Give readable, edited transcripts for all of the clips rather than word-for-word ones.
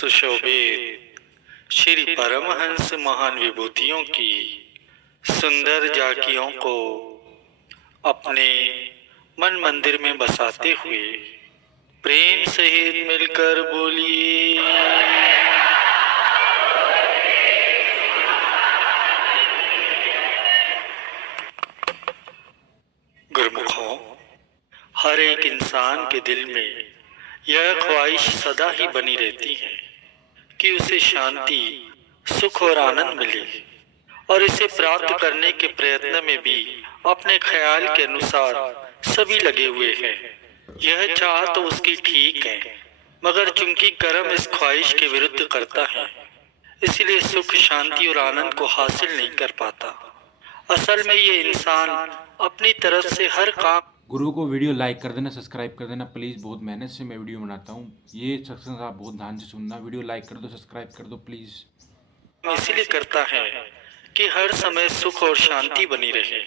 सुशोभित श्री परमहंस महान विभूतियों की सुंदर झांकियों को अपने मन मंदिर में बसाते हुए प्रेम सहित मिलकर बोलिए। गुरुमुखों, हर एक इंसान के दिल में यह ख्वाहिश सदा ही बनी रहती है कि उसे शांति, सुख और आनंद मिले, और इसे प्राप्त करने के प्रयत्न में भी अपने ख्याल के अनुसार सभी लगे हुए हैं। यह चाह तो उसकी ठीक है, मगर चूंकि कर्म इस ख्वाहिश के विरुद्ध करता है, इसलिए सुख, शांति और आनंद को हासिल नहीं कर पाता। असल में ये इंसान अपनी तरफ से हर काम। गुरु को वीडियो लाइक कर देना, सब्सक्राइब कर देना प्लीज़। बहुत मेहनत से मैं वीडियो बनाता हूँ, ये सत्संग आप बहुत ध्यान से सुनना। वीडियो लाइक कर दो, सब्सक्राइब कर दो प्लीज़। इसलिए करता है कि हर समय सुख और शांति बनी रहे।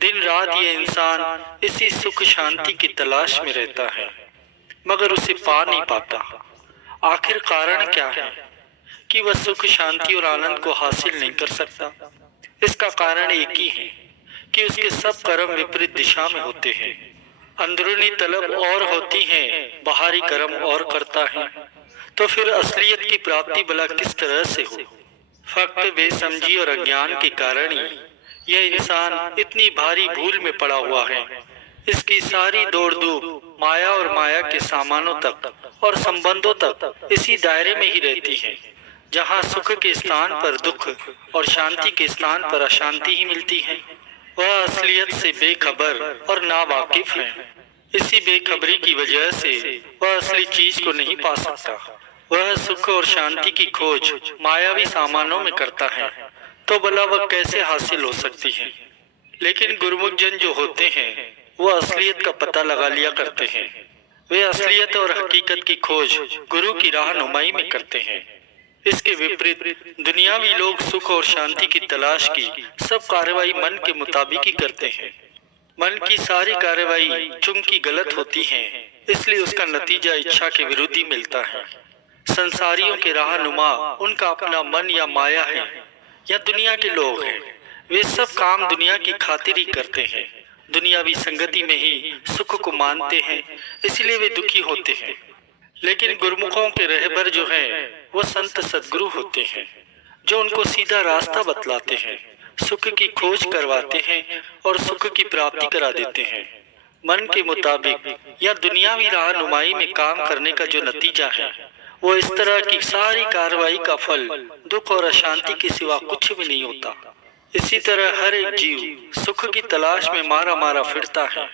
दिन रात ये इंसान इसी सुख शांति की तलाश में रहता है, मगर उसे पा नहीं पाता। आखिर कारण क्या है कि वह सुख, शांति और आनंद को हासिल नहीं कर सकता? इसका कारण एक ही है कि उसके सब कर्म विपरीत दिशा में होते हैं। अंदरूनी तलब और होती है, बाहरी कर्म और करता है। तो फिर असलियत की प्राप्ति भला किस तरह से हो? फक्त बेसमझी और अज्ञान के कारण ही यह इंसान इतनी भारी भूल में पड़ा हुआ है। इसकी सारी दौड़ धूप माया और माया के सामानों तक और संबंधों तक इसी दायरे में ही रहती है, जहाँ सुख के स्थान पर दुख और शांति के स्थान पर अशांति ही मिलती है। वह असलियत से बेखबर और नावाकिफ है। इसी बेखबरी की वजह से वह असली चीज को नहीं पा सकता। वह सुख और शांति की खोज मायावी सामानों में करता है, तो भला वह कैसे हासिल हो सकती है? लेकिन गुरुमुख जन जो होते हैं, वह असलियत का पता लगा लिया करते हैं। वे असलियत और हकीकत की खोज गुरु की रहनुमाई में करते हैं। इसके विपरीत दुनियावी लोग सुख और शांति की तलाश की सब कार्रवाई मन के मुताबिक ही करते हैं। मन की सारी कार्रवाई चूंकि गलत होती है, इसलिए उसका नतीजा इच्छा के विरुद्ध ही मिलता है। संसारियों के रहनुमा उनका अपना मन या माया है, या दुनिया के लोग हैं। वे सब काम दुनिया की खातिर ही करते हैं। दुनियावी संगति में ही सुख को मानते हैं, इसलिए वे दुखी होते हैं। लेकिन गुरुमुखों के रहबर जो हैं, वो संत सद्गुरु होते हैं, जो उनको सीधा रास्ता बतलाते हैं, सुख की खोज करवाते हैं और सुख की प्राप्ति करा देते हैं। मन के मुताबिक या दुनियावी रहनुमाई में काम करने का जो नतीजा है, वो इस तरह की सारी कार्रवाई का फल दुख और अशांति के सिवा कुछ भी नहीं होता। इसी तरह हर एक जीव सुख की तलाश में मारा मारा फिरता है,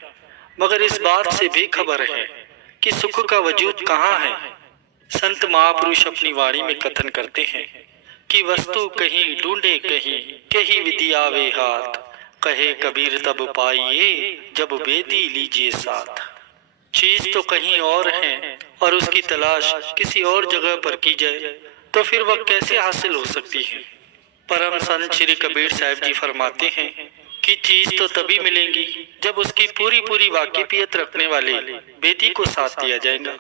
मगर इस बात से बेखबर है कि सुख का वजूद कहाँ है। संत महापुरुष अपनी वाणी में कथन करते हैं कि वस्तु कहीं ढूंढे कहीं, कहीं विधि आवे हाथ, कहे कबीर तब पाइए जब बेदी लीजिए साथ। चीज तो कहीं और है और उसकी तलाश किसी और जगह पर की जाए, तो फिर वह कैसे हासिल हो सकती है? परम संत श्री कबीर साहब जी फरमाते हैं कि चीज तो तभी मिलेगी जब उसकी पूरी पूरी वाकिफियत रखने वाले बेदी को साथ दिया जाएगा।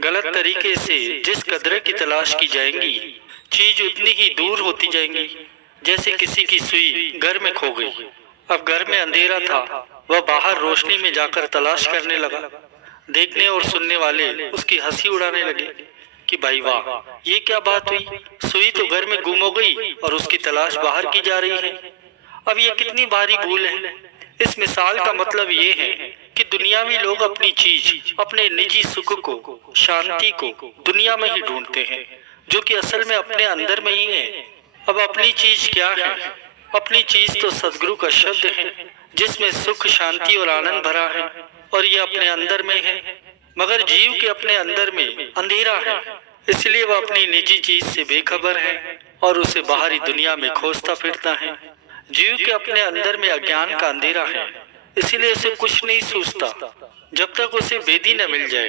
गलत तरीके से जिस कदर की तलाश की जाएगी, चीज उतनी ही दूर होती जाएंगी। जैसे किसी की सुई घर में खो गई, अब घर में अंधेरा था, वह बाहर रोशनी में जाकर तलाश करने लगा। देखने और सुनने वाले उसकी हंसी उड़ाने लगे कि भाई वाह, ये क्या बात हुई, सुई तो घर में गुम हो गई और उसकी तलाश बाहर की जा रही है। अब ये कितनी भारी भूल है। इस मिसाल का मतलब ये है कि दुनियावी लोग अपनी चीज, अपने निजी सुख को, शांति को दुनिया में ही ढूंढते हैं, जो कि असल में अपने अंदर में ही है। अब अपनी चीज क्या है? अपनी चीज तो सद्गुरु का शब्द है, जिसमें सुख, शांति और आनंद भरा है, और ये अपने अंदर में है। मगर जीव के अपने अंदर में अंधेरा है, इसलिए वह अपनी निजी चीज से बेखबर है और उसे बाहरी दुनिया में खोजता फिरता है। जीव के अपने अंदर में अज्ञान का अंधेरा है, इसलिए उसे कुछ नहीं सूझता। जब तक उसे बेदी न मिल जाए,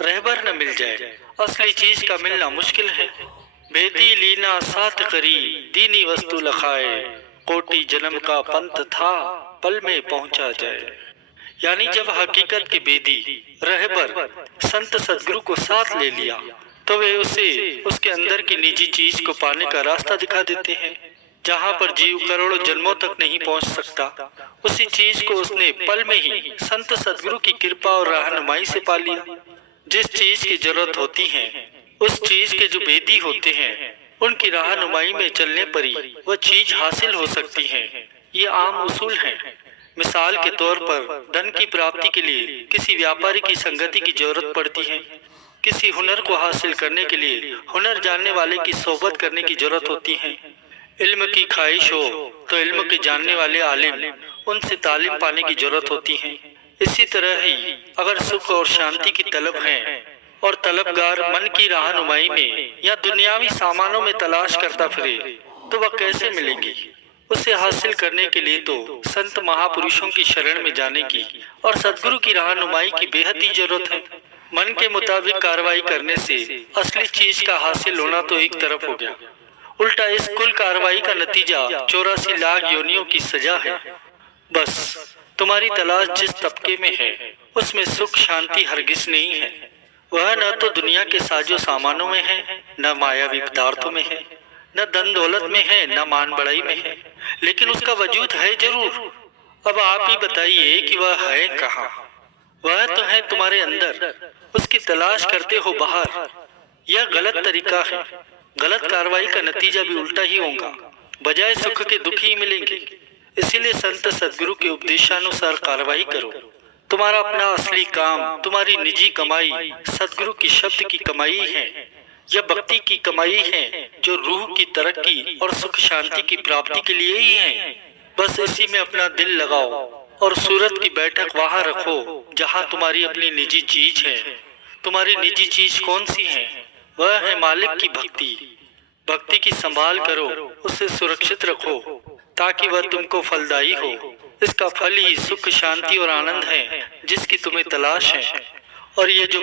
रहबर न मिल जाए, असली चीज का मिलना मुश्किल है। बेदी लीना साथ करी, दीनी वस्तु लखाए, कोटि जन्म का पंथ था, पल में पहुंचा जाए। यानी जब हकीकत के बेदी, रहबर, संत सद्गुरु को साथ ले लिया, तो वे उसे उसके अंदर की निजी चीज को पाने का रास्ता दिखा देते हैं। जहाँ पर जीव करोड़ों जन्मों तक नहीं पहुँच सकता, उसी चीज को उसने पल में ही संत सदगुरु की कृपा और रहनुमाई से पा लिया। जिस चीज की जरूरत होती है, उस चीज के जो भेदी होते हैं, उनकी रहनुमाई में चलने पर ही वह चीज हासिल हो सकती है। ये आम उसूल है। मिसाल के तौर पर धन की प्राप्ति के लिए किसी व्यापारी की संगति की जरूरत पड़ती है। किसी हुनर को हासिल करने के लिए हुनर जानने वाले की सोबत करने की जरूरत होती है। इल्म की ख्वाहिश हो तो इल्म के जानने वाले आलिम, उनसे तालीम पाने की जरूरत होती है। इसी तरह ही अगर सुख और शांति की तलब है और तलबगार मन की रहनुमाई में या दुनियावी सामानों में तलाश करता फिरे, तो वह कैसे मिलेंगी? उसे हासिल करने के लिए तो संत महापुरुषों की शरण में जाने की और सदगुरु की रहनुमाई की बेहद ही जरूरत है। मन के मुताबिक कार्रवाई करने से असली चीज का हासिल होना तो एक तरफ हो गया, उल्टा इस कुल कार्रवाई का नतीजा 84 लाख योनियों की सजा है। बस तुम्हारी तलाश जिस तबके में है, उसमें सुख शांति हरगिज नहीं है। वह न तो दुनिया के साजो सामानों में है, न मायावी पदार्थों में है, न धन दौलत में है, न मान बढ़ाई में है, लेकिन उसका वजूद है जरूर। अब आप ही बताइए कि वह है कहाँ? वह तो है तुम्हारे अंदर, उसकी तलाश करते हो बाहर। यह गलत तरीका है। गलत कार्रवाई का नतीजा भी उल्टा ही होगा, बजाय सुख के दुख ही मिलेंगे। इसीलिए संत सदगुरु के उपदेशानुसार कार्रवाई करो। तुम्हारा अपना असली काम, तुम्हारी निजी कमाई सदगुरु की शब्द की कमाई है, यह भक्ति की कमाई है, जो रूह की तरक्की और सुख शांति की प्राप्ति के लिए ही है। बस इसी में अपना दिल लगाओ और सूरत की बैठक वहां रखो जहां तुम्हारी अपनी निजी चीज है। तुम्हारी निजी चीज कौन सी है? वह है मालिक की भक्ति। भक्ति की संभाल करो, उसे सुरक्षित रखो ताकि वह तुमको फलदायी हो। इसका फल ही सुख शांति और आनंद है जिसकी तुम्हें तलाश है। और ये जो